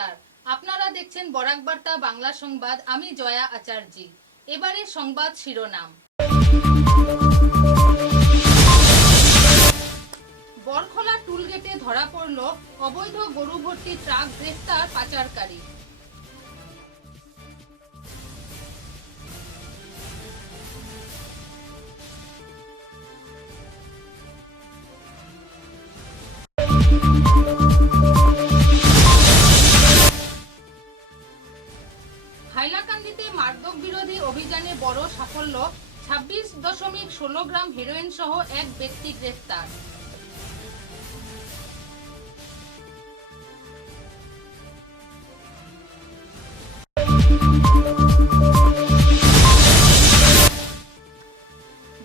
নমস্কার, আপনারা দেখছেন বরাক বার্তা বাংলা সংবাদ। আমি জয়া আচার্যি। এবারে সংবাদ শিরোনাম। বরখলা টুলগেটে ধরা পড়ল অবৈধ গরু ভর্তি ট্রাক, গ্রেফতার পাচারকারী। হাইলাকান্দিতে মাদক বিরোধী অভিযানে বড় সাফল্য, 26.16 গ্রাম হেরোইন সহ এক ব্যক্তি গ্রেফতার।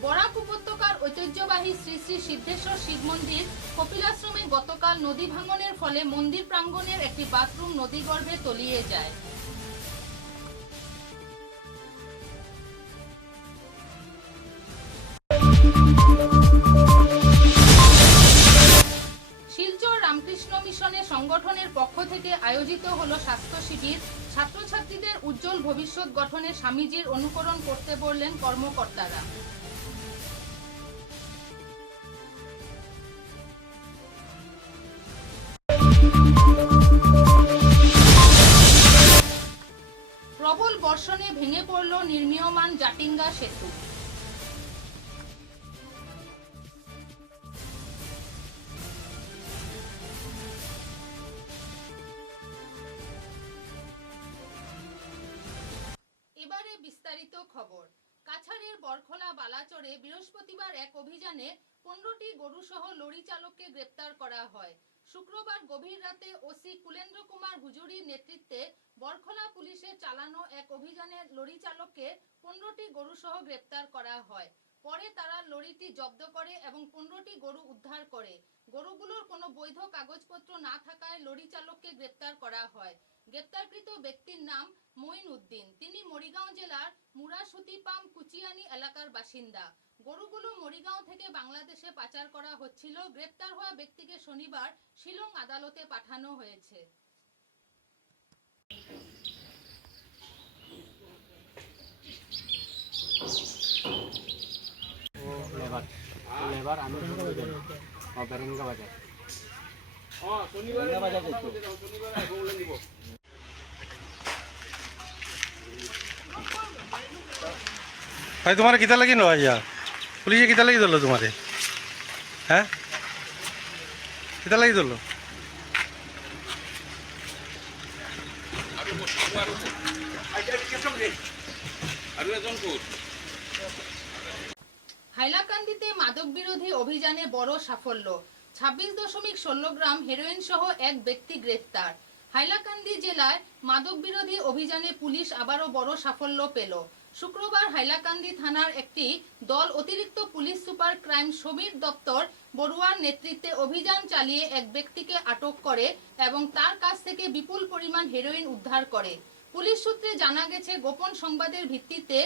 বরাক উপত্যকার ঐতিহ্যবাহী শ্রী শ্রী সিদ্ধেশ্বর শিব মন্দির কপিলাশ্রমে গতকাল নদী ভাঙনের ফলে মন্দির প্রাঙ্গণের একটি বাথরুম নদীগর্ভে তলিয়ে যায়। শিলচর রামকৃষ্ণ মিশনে সংগঠনের পক্ষ থেকে আয়োজিত হলো স্বাস্থ্য শিবির। ছাত্রছাত্রীদের উজ্জ্বল ভবিষ্যৎ গঠনে স্বামীজির অনুকরণ করতে বললেন কর্মকর্তারা। প্রবল বর্ষণে ভেঙে পড়ল নির্মীয়মান জাটিঙ্গা সেতু। এবারে বিস্তারিত খবর। কাছাড়ের বরখলা বালাচরে বৃহস্পতিবার এক অভিযানে 15টি গরু সহ লরি চালককে গ্রেপ্তার করা হয়। শুক্রবার গভীর রাতে ওসি কুলেন্দ্র কুমার হুজুরির নেতৃত্বে বরখলা পুলিশের চালানো এক অভিযানে লরি চালককে 15টি গরু সহ গ্রেপ্তার করা হয়। পরে তারা লরিটি জব্দ করে এবং 15টি গরু উদ্ধার করে। গরুগুলোর কোনো বৈধ কাগজপত্র না থাকায় লরি চালককে গ্রেপ্তার করা হয়। গ্রেপ্তারকৃত ব্যক্তির নাম মঈন উদ্দিন। তিনি মরিগাঁও জেলার মুরাসুতিপাম কুচিয়ানি এলাকার বাসিন্দা। গরুগুলো মরিগাঁও থেকে বাংলাদেশে পাচার করা হচ্ছিল। গ্রেপ্তার হওয়া ব্যক্তিকে শনিবার শিলং আদালতে পাঠানো হয়েছে। ভাই তোমার কিতা লাগি নয় যা পুলিশে কিতা লাগি ধরলো তোমারে? হ্যাঁ, কিতা লাগি ধরলো? হাইলাকান্দিতে মাদক বিরোধী অভিযানে বড় সাফল্য, 26.16 গ্রাম হেরোইন সহ এক ব্যক্তি গ্রেফতার। হাইলাকান্দি জেলায় মাদক বিরোধী অভিযানে পুলিশ আবারও বড় সাফল্য পেল। শুক্রবার হাইলাকান্দি থানার একটি দল অতিরিক্ত পুলিশ সুপার ক্রাইম সমীর দপ্তর বড়ুয়ার নেতৃত্বে অভিযান চালিয়ে এক ব্যক্তিকে আটক করে এবং তার কাছ থেকে বিপুল পরিমাণ হেরোইন উদ্ধার করে। পুলিশ সূত্রে জানা গেছে, গোপন সংবাদের ভিত্তিতে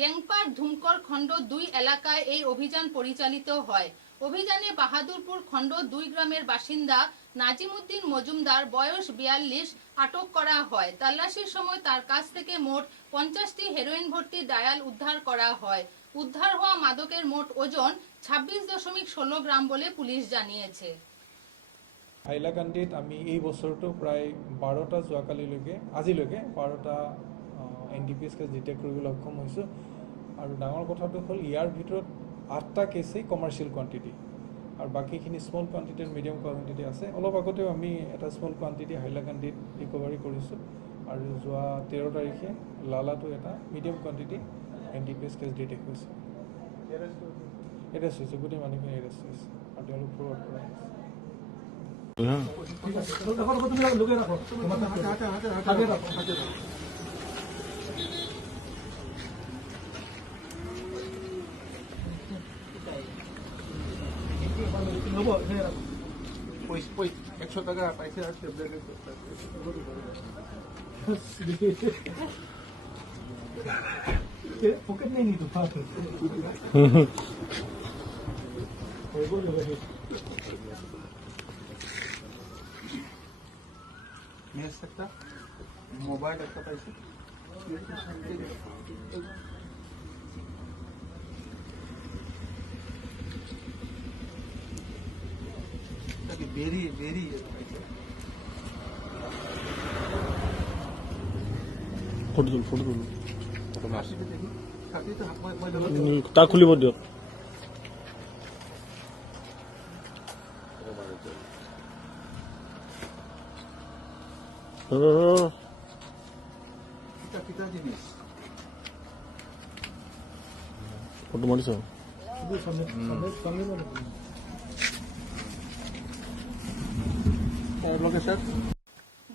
গ্যাংপার ধুমকর খণ্ড 2 এলাকায় এই অভিযান পরিচালিত হয়। অভিযানে বাহাদুরপুর খণ্ড 2 গ্রামের বাসিন্দা নাজিমউদ্দিন মজুমদার বয়স 42 আটক করা হয়। তল্লাশির সময় তার কাছ থেকে মোট 50টি হেরোইন ভর্তি ডায়াল উদ্ধার করা হয়। উদ্ধার হওয়া মাদকের মোট ওজন 26.16 গ্রাম বলে পুলিশ জানিয়েছে। হাইলাকান্দিত আমি এই বছৰটো প্ৰায় 12টা যোৱাকালিলৈকে আজিলৈকে 12টা NDPS কেছ ডিটেক্ট কৰিবলৈ সক্ষম হৈছোঁ। আৰু ডাঙৰ কথাটো হ'ল ইয়াৰ ভিতৰত 8টা কেছেই কমাৰ্চিয়েল কোৱান্টিটি আৰু বাকীখিনি স্মল কোৱান্টিটি আৰু মিডিয়াম কোৱান্টিটি আছে। অলপ আগতেও আমি এটা স্মল কোৱান্টিটি হাইলাকান্দিত ৰিকভাৰী কৰিছোঁ আৰু যোৱা 13 তাৰিখে লালাটো এটা medium quantity NDPS case detect হৈছে। এৰেষ্ট হৈছে, গোটেই মানুহখিনি এৰেষ্ট হৈছে আৰু তেওঁলোক ফৰৱাৰ্ড কৰা হৈছে। $100 পাইছে আর ট্যাবলেট পকেট নেই তো ফালতু মেস একটা মোবাইল একটা পাইছে বেরি বেরি পাইছে ফটো তুল দেখি কাটি তো মই তাক খুলিব দিয়ক কিতা জিনিস ফটো মাৰিছ লোকেশন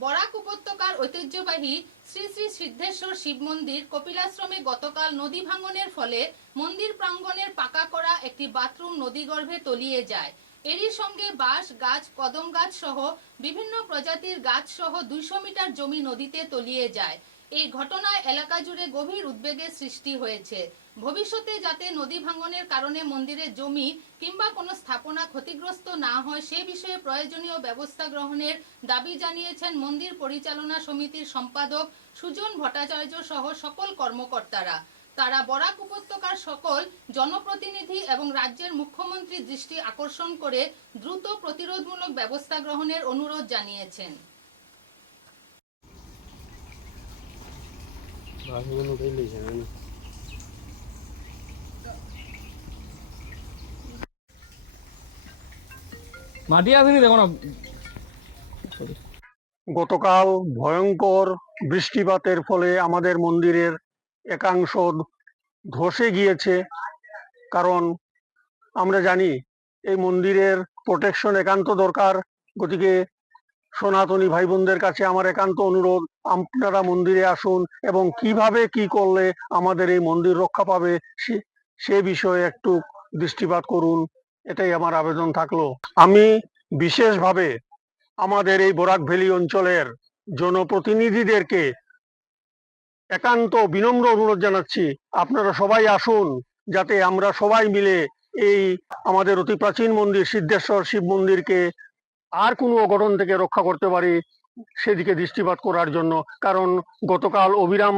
বরাক উপত্যকার ঐতিহ্যবাহী শ্রী শ্রী সিদ্ধেশ্বর শিব মন্দির কপিলাশ্রমে গতকাল নদী ভাঙনের ফলে মন্দির প্রাঙ্গণের পাকা করা একটি বাথরুম নদীগর্ভে তলিয়ে যায়। এরই সঙ্গে বাঁশ গাছ, কদম গাছ সহ বিভিন্ন প্রজাতির গাছ সহ 200 মিটার জমি নদীতে তলিয়ে যায়। এই ঘটনায় এলাকা জুড়ে গভীর উদ্বেগের সৃষ্টি হয়েছে। ভবিষ্যতে যাতে নদী ভাঙনের কারণে মন্দিরের জমি কিংবা কোনো স্থাপনা ক্ষতিগ্রস্ত না হয় সে বিষয়ে প্রয়োজনীয় ব্যবস্থা গ্রহণের দাবি জানিয়েছেন মন্দির পরিচালনা সমিতির সম্পাদক সুজন ভট্টাচার্য সহ সকল কর্মকর্তারা। তারা বরাক উপত্যকার সকল জনপ্রতিনিধি এবং রাজ্যের মুখ্যমন্ত্রীর দৃষ্টি আকর্ষণ করে দ্রুত প্রতিরোধমূলক ব্যবস্থা গ্রহণের অনুরোধ জানিয়েছেন। মাটি আসেনি দেখো না গতকাল ভয়ঙ্কর বৃষ্টিপাতের ফলে আমাদের মন্দিরের একাংশ ধসে গিয়েছে। কারণ আমরা জানি এই মন্দিরের প্রোটেকশন একান্ত দরকার। গতিকে সনাতনী ভাই বোনদের কাছে আমার একান্ত অনুরোধ, আপনারা মন্দিরে আসুন এবং কিভাবে কি করলে আমাদের এই মন্দির রক্ষা পাবে সে বিষয়ে একটু দৃষ্টিপাত করুন, এটাই আমার আবেদন থাকলো। আমি বিশেষভাবে আমাদের এই বরাক ভ্যালি অঞ্চলের জনপ্রতিনিধিদেরকে একান্ত বিনম্র অনুরোধ জানাচ্ছি, আপনারা সবাই আসুন যাতে আমরা সবাই মিলে এই আমাদের অতি প্রাচীন মন্দির সিদ্ধেশ্বর শিব মন্দিরকে আর কোনো অঘটন থেকে রক্ষা করতে পারি সেদিকে দৃষ্টিপাত করার জন্য। কারণ গতকাল অবিরাম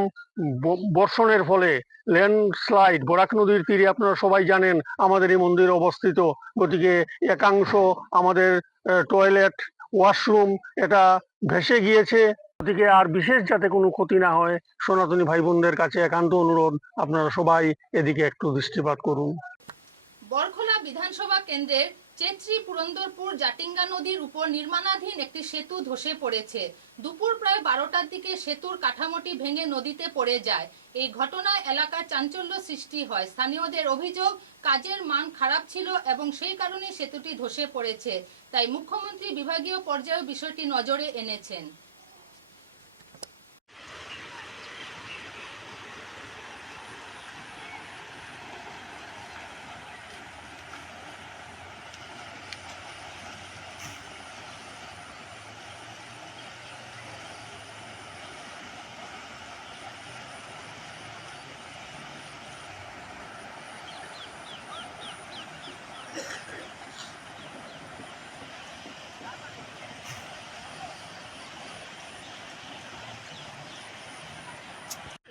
বর্ষণের ফলে ল্যান্ডস্লাইড বরাক নদীর তীরে আপনারা সবাই জানেন আমাদের এই মন্দির অবস্থিত। গতিকে একাংশ আমাদের টয়লেট, ওয়াশরুম এটা ভেসে গিয়েছে। গতিকে আর বিশেষ যাতে কোনো ক্ষতি না হয় সনাতনী ভাই বোনদের কাছে একান্ত অনুরোধ, আপনারা সবাই এদিকে একটু দৃষ্টিপাত করুন। বরখোলা বিধানসভা কেন্দ্রের চেত্রী পুরন্দরপুর জাটিঙ্গা নদীর উপর নির্মাণাধীন একটি সেতু ধসে পড়েছে। দুপুর প্রায় 12টার দিকে সেতুর কাঠামোটি ভেঙে নদীতে পড়ে যায়। এই ঘটনায় এলাকার চাঞ্চল্য সৃষ্টি হয়। স্থানীয়দের অভিযোগ কাজের মান খারাপ ছিল এবং সেই কারণে সেতুটি ধসে পড়েছে। তাই মুখ্যমন্ত্রী বিভাগীয় পর্যায়ে বিষয়টি নজরে এনেছেন।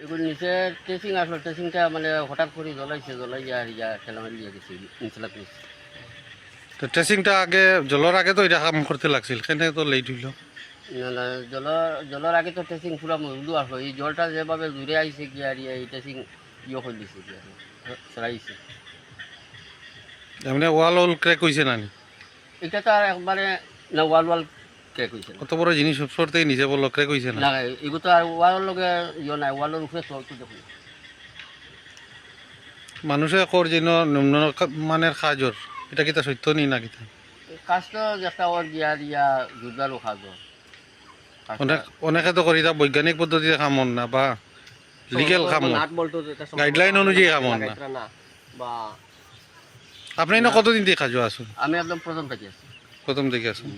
এগুলো নিচে ট্রেসিং আসলো, ট্রেসিংটা মানে হঠাৎ করে জ্বলাই আর ঠেলামারি দিয়ে গেছে নিচলা পিস। তো ট্রেসিংটা আগে জলের আগে তো এটা কাম করতে লাগছিল, সেখানে তো লেট হইল। না জলের আগে তো ট্রেসিং পুরো মজুদু আসলো, এই জলটা যেভাবে জুড়ে আইছে কি আর এই ট্রেসিং করে দিছে কি আর সরাইছে। এমনি ওয়াল ক্র্যাক হয়েছে না? এটা তো আর একবারে না ওয়াল ক্র্যাক হয়েছে না, কত বড় জিনিস উপর থেকে নিচে বললো ক্র্যাক হয়েছে না? এগুলো তো আর ওয়ালের লগে নাই, ওয়ালের উপরে চলতে দেখুন। মানুষে কর যেন নিম্ন মানের কাজর, এটা কিতা সত্য নি না কিতা? কাজ তো একটা ওর দিয়া জোরদারও কাজ। অনেকে তো করি তা বৈজ্ঞানিক পদ্ধতিতে কামন না বা লিগেল কাম, গাইডলাইন অনুযায়ী কামন না। আপনি না কতদিন থেকে কাজ আসুন? আমি একদম প্রথম থেকে আছি। প্রথম থেকে আসুন,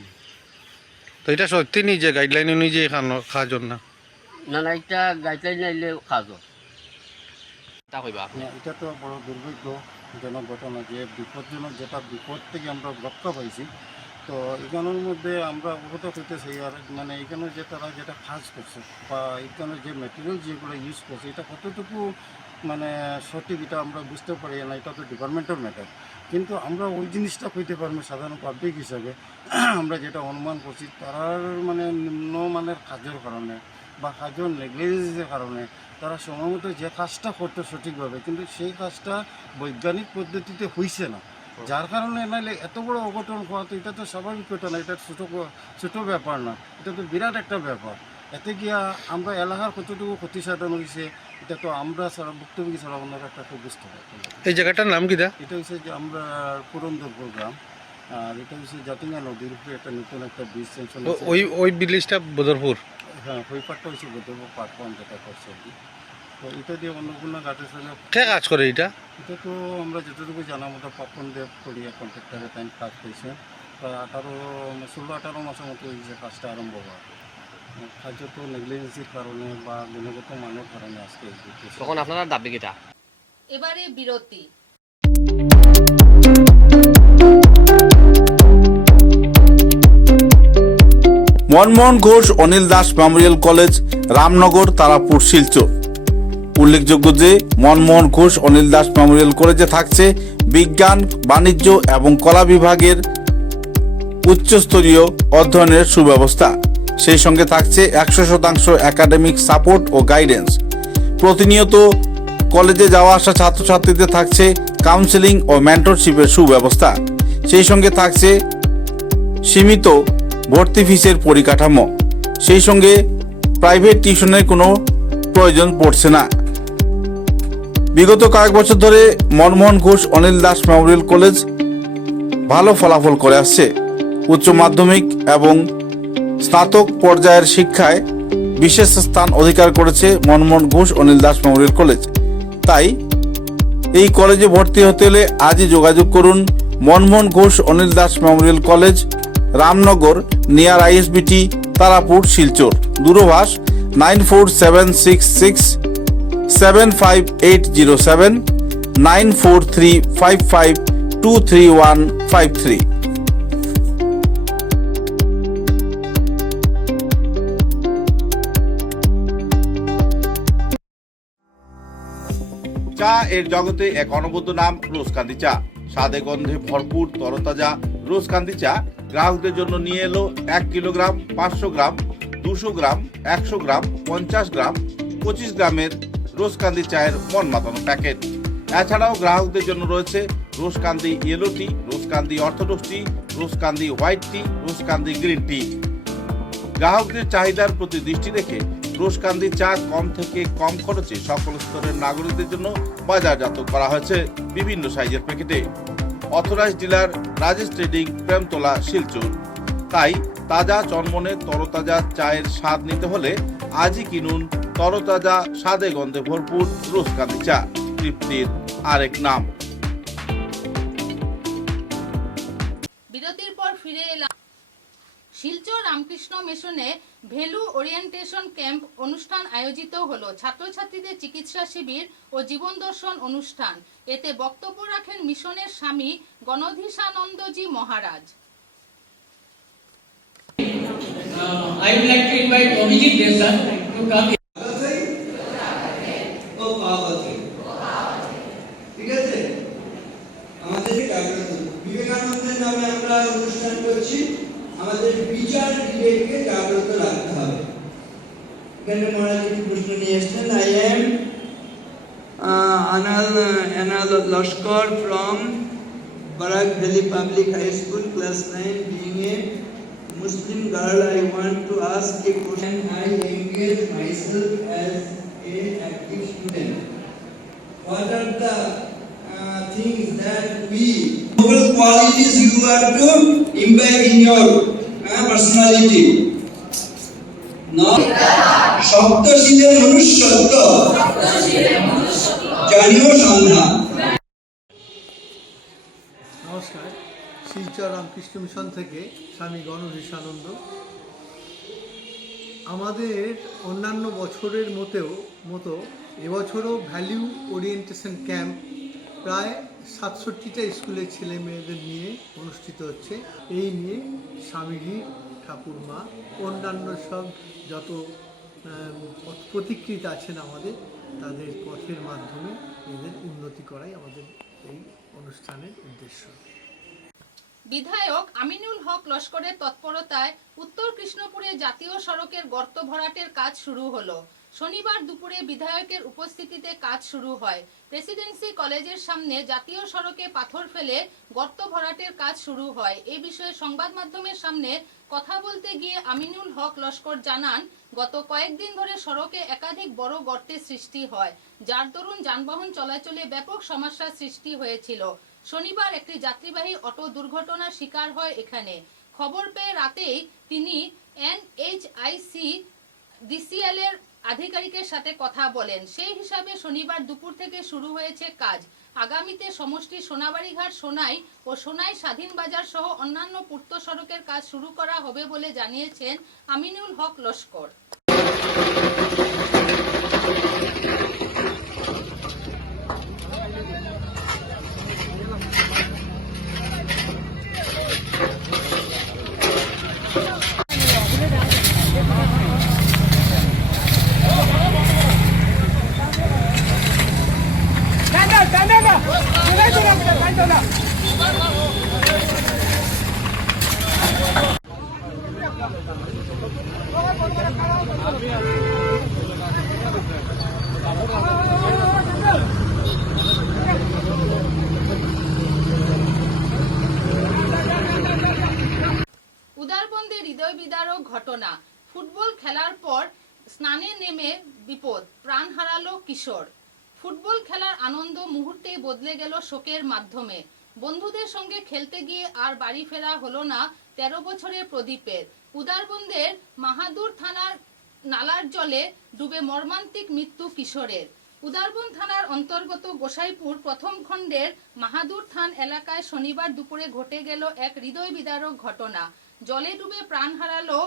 তো এটা সত্যি নি যে গাইডলাইন অনুযায়ী কাজর না? না এটা গাইডলাইন আইলে কাজ। এটা তো বড় দুর্ভাগ্যজনক ঘটনা যে বিপজ্জনক যেটা বিপদ থেকে আমরা রক্ষা পাইছি তো এখানের মধ্যে আমরা অবগত হইতেছি আর মানে এখানে যে তারা যেটা কাজ করছে বা এখানে যে ম্যাটেরিয়াল যেগুলো ইউজ করছে এটা কতটুকু মানে সঠিক এটা আমরা বুঝতে পারি না, এটা তো ডিপার্টমেন্টের ম্যাটার। কিন্তু আমরা ওই জিনিসটা কইতে পারবো সাধারণ পাবলিক হিসাবে আমরা যেটা অনুমান করছি তারার মানে নিম্নমানের কাজের কারণে বা কাজের নেগলিজেন্সের কারণে তারা সময়মতো যে কাজটা করতে সঠিকভাবে কিন্তু সেই কাজটা বৈজ্ঞানিক পদ্ধতিতে হইছে না, যার কারণে নাহলে এত বড় অঘটন হওয়া তো এটা তো স্বাভাবিক কথা না, এটা ছোটো ব্যাপার না, এটা তো বিরাট একটা ব্যাপার। এতে গিয়া আমরা এলাকার কতটুকু ক্ষতি সাধন হয়েছে এটা তো আমরা ছাড়া ভুক্তভোগী ছাড়া অন্য একটা খুব বুঝতে পারি। এই জায়গাটার নাম কি দা? এটা হচ্ছে যে আমরা পুরন্দরপুর গ্রাম, আর এটা হচ্ছে জাতিঙ্গা নদীর উপরে একটা নতুন একটা ব্রিজ সেকশন। ওই ব্রিজটা বদরপুর? হ্যাঁ, ওই পাটটা হচ্ছে বদরপুর পার্ট 1 যেটা করছে আর কি। তো এটা দিয়ে অন্নপূর্ণা ঘাটের সঙ্গে কে কাজ করে এটা? এটা তো আমরা যতটুকু জানা মতো পাপন দেব করিয়া কন্ট্রাক্টারের টাইম কাজ করেছে প্রায় 16-18 মাসের মতো এই যে কাজটা আরম্ভ হওয়া। কার্য তো নেগলিজেন্সির কারণে বা গুণগত মানের কারণে আজকে তখন আপনারা দাবি কিটা? এবারে বিরতি। Manmohan Ghosh Anil Das memorial college, Ramnagar, Tarapur, Silchar. উল্লেখযোগ্য যে মনমোহন ঘোষ অনিল দাস মেমোরিয়াল কলেজে থাকছে বিজ্ঞান, বাণিজ্য এবং কলা বিভাগের উচ্চস্তরীয় অধ্যয়নের সুব্যবস্থা। সেই সঙ্গে থাকছে 100% একাডেমিক সাপোর্ট ও গাইডেন্স। প্রতিনিয়ত কলেজে যাওয়া আসা ছাত্রছাত্রীদের থাকছে কাউন্সেলিং ও মেন্টরশিপের সুব্যবস্থা। সেই সঙ্গে থাকছে সীমিত ভর্তি ফিসের পরিকাঠামো। সেই সঙ্গে প্রাইভেট টিউশনের কোনো প্রয়োজন পড়ছে না। বিগত কয়েক বছর ধরে মনমোহন ঘোষ অনিল দাস মেমোরিয়াল কলেজ ভালো ফলাফল করে আসছে। উচ্চ মাধ্যমিক এবং স্নাতক পর্যায়ের শিক্ষায় বিশেষ স্থান অধিকার করেছে মনমোহন ঘোষ অনিল দাস মেমোরিয়াল কলেজ। তাই এই কলেজে ভর্তি হতে হলে আজই যোগাযোগ করুন Manmohan Ghosh Anil Das memorial college, Ramnagar, near ISBT, Tarapur, Silchar. দূরভাষ 9476758807 9435523153। চা এর জগতে এক অনবদ্য নাম রোজকান্দি চা। স্বাদে গন্ধে ভরপুর তরতাজা রোজকান্দি চা গ্রাহকদের জন্য নিয়ে এলো 1 কিলোগ্রাম, 500 গ্রাম, 200 গ্রাম, 100 গ্রাম, 50 গ্রাম, 25 গ্রামের রোজকান্দি চায়ের মন মাতানো প্যাকেট। এছাড়াও গ্রাহকদের জন্য রয়েছে রোজকান্দি ইয়েলো টি, রোজকান্দি অর্থোডক্স টি, রোজকান্দি হোয়াইট টি, রোজকান্দি গ্রিন টি। গ্রাহকদের চাহিদার প্রতি দৃষ্টি রেখে রোজকান্দি চা কম থেকে কম খরচে সকল স্তরের নাগরিকদের জন্য বাজারজাত করা হয়েছে বিভিন্ন সাইজের প্যাকেটে। Authorised dealer Rajesh trading, Premtala, Silchar. তাই তাজা চনমনে তরতাজা চায়ের স্বাদ নিতে হলে আজই কিনুন তরতাজা স্বাদে গন্ধে ভরপুর রোজকান্দি চা, তৃপ্তির আরেক নাম। বিরতির পর ফিরে এলাম। শিলচর রামকৃষ্ণ মিশনে ভ্যালু ওরিয়েন্টেশন ক্যাম্প অনুষ্ঠান আয়োজিত হলো। ছাত্রছাত্রীদের চিকিৎসা শিবির ও জীবন দর্শন অনুষ্ঠান। এতে বক্তব্য রাখেন মিশনের স্বামী গণধীশানন্দজি মহারাজ। I would like to invite Abhijit Desai to come here. ঠিক আছে, আমাদের বিবেকানন্দের নামে আমরা অনুষ্ঠান করছি। আমাদের বিচার বিবেককে জাগ্রত রাখতে হবে। এখানে মহারাজ একটি প্রশ্ন নিয়ে এসেছেন। I am Anal Lashkar from Barak Valley Public High School, class 9. Being a Muslim girl, I want to ask a question. I engage myself as a active student. What are the things that we noble qualities you are to imbibe in your personality? No. সপ্তশীলে মনুষ্যত্ব জানিও সন্ধ্যা। নমস্কার, Silchar Ramakrishna mission থেকে স্বামী গণধীশানন্দ। আমাদের অন্যান্য বছরের মতো এবছরও ভ্যালু ওরিয়েন্টেশন ক্যাম্প প্রায় 67টা স্কুলের ছেলে মেয়েদের নিয়ে অনুষ্ঠিত হচ্ছে। এই নিয়ে স্বামীজি, ঠাকুরমা, অন্যান্য সব যত প্রতিকৃত আছেন আমাদের, তাদের পথের মাধ্যমে এদের উন্নতি করাই আমাদের এই অনুষ্ঠানের উদ্দেশ্য। বিধায়ক আমিনুল হক লস্করের তৎপরতায় উত্তর কৃষ্ণপুরে জাতীয় সড়কের গর্ত ভরাটের কাজ শুরু হলো। শনিবার দুপুরে বিধায়কের উপস্থিতিতে কাজ শুরু হয়। প্রেসিডেন্সি কলেজের সামনে জাতীয় সড়কে পাথর ফেলে গর্ত ভরাটের কাজ শুরু হয়। এই বিষয়ে সংবাদ মাধ্যমের সামনে কথা বলতে গিয়ে আমিনুল হক লস্কর জানান, গত কয়েকদিন ধরে সড়কে একাধিক বড় গর্তের সৃষ্টি হয়, যার দরুন যানবাহন চলাচলে ব্যাপক সমস্যার সৃষ্টি হয়েছিল। শনিবার একটি যাত্রীবাহী অটো দুর্ঘটনার শিকার হয় এখানে। খবর পেয়ে রাতেই তিনি এনএইচআইসি ডিসিএল এর আধিকারিকের সাথে কথা বলেন। সেই হিসাবে শনিবার দুপুর থেকে শুরু হয়েছে কাজ। আগামীতে সমষ্টি সোনাবাড়িঘাট, সোনাই ও সোনাই স্বাধীন বাজার সহ অন্যান্য পূর্ত সড়কের কাজ শুরু করা হবে বলে জানিয়েছেন আমিনুল হক লস্কর। উদারবন্দে হৃদয় বিদারক ঘটনা। ফুটবল খেলার পর স্নানে নেমে বিপদ, প্রাণ হারালো কিশোর। ফুটবল খেলার আনন্দ মুহূর্তেই বদলে গেল শোকের মাধ্যমে। বন্ধুদের সঙ্গে খেলতে গিয়ে আর বাড়ি ফেরা হলো না 13 বছরের প্রদীপের। উদারবন্দের মাহাদুর থানার নালার জলে ডুবে মর্মান্তিক মৃত্যু কিশোরের। উদারবন থানার অন্তর্গত গোসাইপুর প্রথম খণ্ডের মাহাদুর থান এলাকায় শনিবার দুপুরে ঘটে গেল এক হৃদয় বিদারক ঘটনা। জলে ডুবে প্রাণ হারালো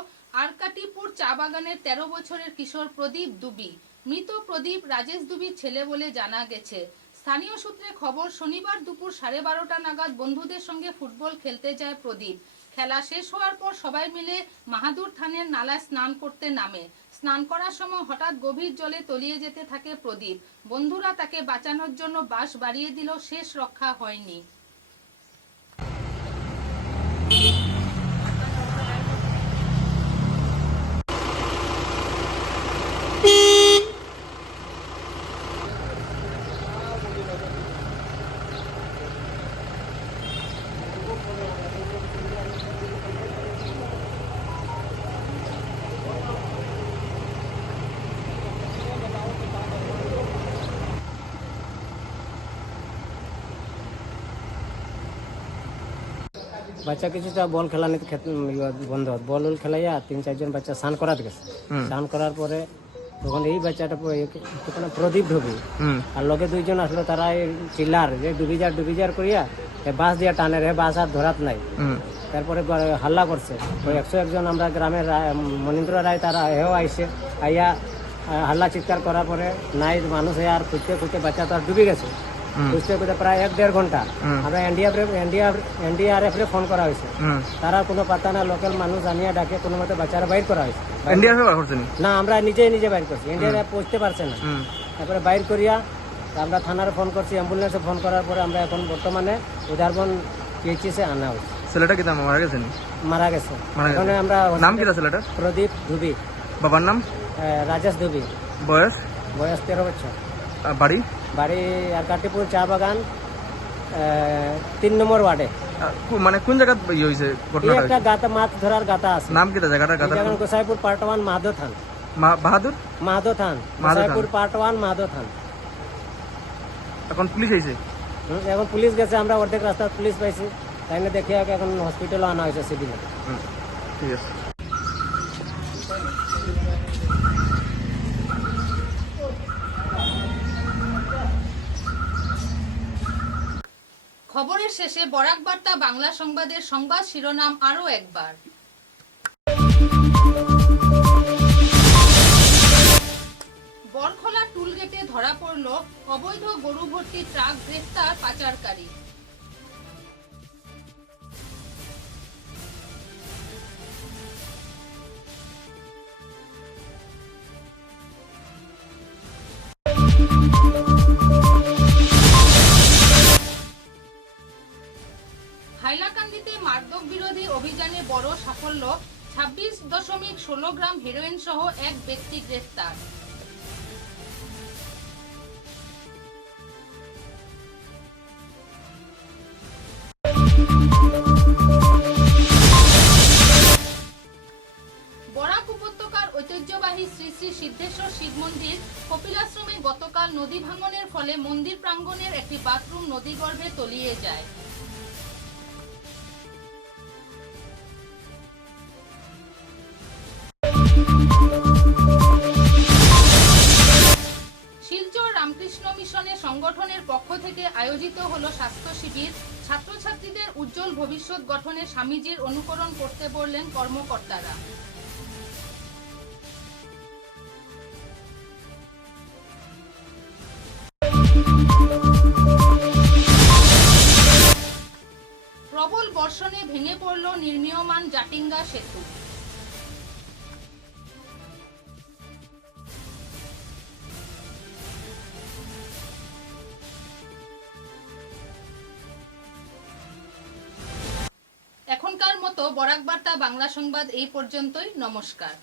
আরকাটিপুর চা বাগানের 13 বছরের কিশোর প্রদীপ দুবি। মৃত প্রদীপ রাজেশ দুবির ছেলে বলে জানা গেছে। স্থানীয় সূত্রে খবর, শনিবার দুপুর 12:30 নাগাদ বন্ধুদের সঙ্গে ফুটবল খেলতে যায় প্রদীপ। খেলা শেষ হওয়ার পর সবাই মিলে মাহাদুর থানের নালায় স্নান করতে নামে। স্নান করার সময় হঠাৎ গভীর জলে তলিয়ে যেতে থাকে প্রদীপ। বন্ধুরা তাকে বাঁচানোর জন্য বাঁশ বাড়িয়ে দিল, শেষ রক্ষা হয়নি। বাচ্চা কিছুটা বল খেলা নিতে বন্ধ, বল খেলাইয়া 3-4 জন বাচ্চা স্নান করাতে গেছে। স্নান করার পরে তখন এই বাচ্চাটা প্রদীপ ঢুকি আর লগে 2 জন আসলো, তারা চিল্লার যে ডুবি যার করিয়া বাঁশ দিয়া টানে রে, বাঁশ আর ধরাত নাই। তারপরে হাল্লা করছে। 101 জন আমরা গ্রামের মনীন্দ্র রায় তারা এও আইসে, আইয়া হাল্লা চিৎকার করার পরে নাই মানুষ আর খুঁজতে বাচ্চা তো আর ডুবে গেছে। খুঁজতে প্রায় 1-1.5 ঘন্টা আমরা এনডিআরএফ রে ফোন করা হয়েছে। তারা কোনো পাতা না, লোকাল মানুষ আনিয়া ডাকে কোনো মতে বাচ্চারা বাইর করা হয়েছে। না, আমরা নিজে বাইর করছি, এনডিআরএফ পৌঁছতে পারছে না। তারপরে বাইর করিয়া আমরা থানার ফোন করছি, অ্যাম্বুলেন্সে ফোন করার পরে আমরা এখন বর্তমানে উদারবন পিএইচসি আনা হয়েছে। ছেলেটা কি মারা গেছে? মারা গেছে। এখন আমরা নাম কি ছেলেটা? প্রদীপ দুবি। বাবার নাম? রাজেশ দুবি। বয়স? 13 বছর। বাড়ি আরকাটিপুর চা বাগান 3 নম্বর ওয়ার্ডে। মানে কোন জায়গা হয়েছে ঘটনাটা? একটা গাতা, মাছ ধরার গাতা আছে। নাম কি জায়গাটা? গোসাইপুর পার্ট 1 মাহাদো থান। মাহাদো থান, গোসাইপুর পার্ট 1 মাহাদো থান। এখন পুলিশ আইছে? এখন পুলিশ গেছে, আমরা অর্ধেক রাস্তা পুলিশ পাইছি, তাই না দেখিয়া এখন হসপিটালে আনা হয়েছে সিভিলে। ঠিক আছে। খবরের শেষে বরাক বার্তা বাংলা সংবাদের সংবাদ শিরোনাম আরো একবার। বরখলা টুলগেটে ধরা পড়ল অবৈধ গরু ভর্তি ট্রাক, গ্রেফতার পাচারকারী। হাইলাকান্দিতে মাদক বিরোধী অভিযানে বড় সাফল্য, 26.16 গ্রাম হেরোইন সহ এক ব্যক্তি গ্রেফতার। বরাক উপত্যকার ঐতিহ্যবাহী শ্রী শ্রী সিদ্ধেশ্বর শিব মন্দির কপিলাশ্রমে গতকাল নদী ভাঙনের ফলে মন্দির প্রাঙ্গণের একটি বাথরুম নদীগর্ভে তলিয়ে যায়। শিলচর রামকৃষ্ণ মিশনে সংগঠনের পক্ষ থেকে আয়োজিত হলো স্বাস্থ্য শিবির। ছাত্রছাত্রীদের উজ্জ্বল ভবিষ্যৎ গঠনে স্বামীজির অনুকরণ করতে বললেন কর্মকর্তারা। প্রবল বর্ষণে ভেঙে পড়ল নির্মীয়মান জাটিঙ্গা সেতু। এখনকার মতো বরাক বার্তা বাংলা সংবাদ এই পর্যন্তই। নমস্কার।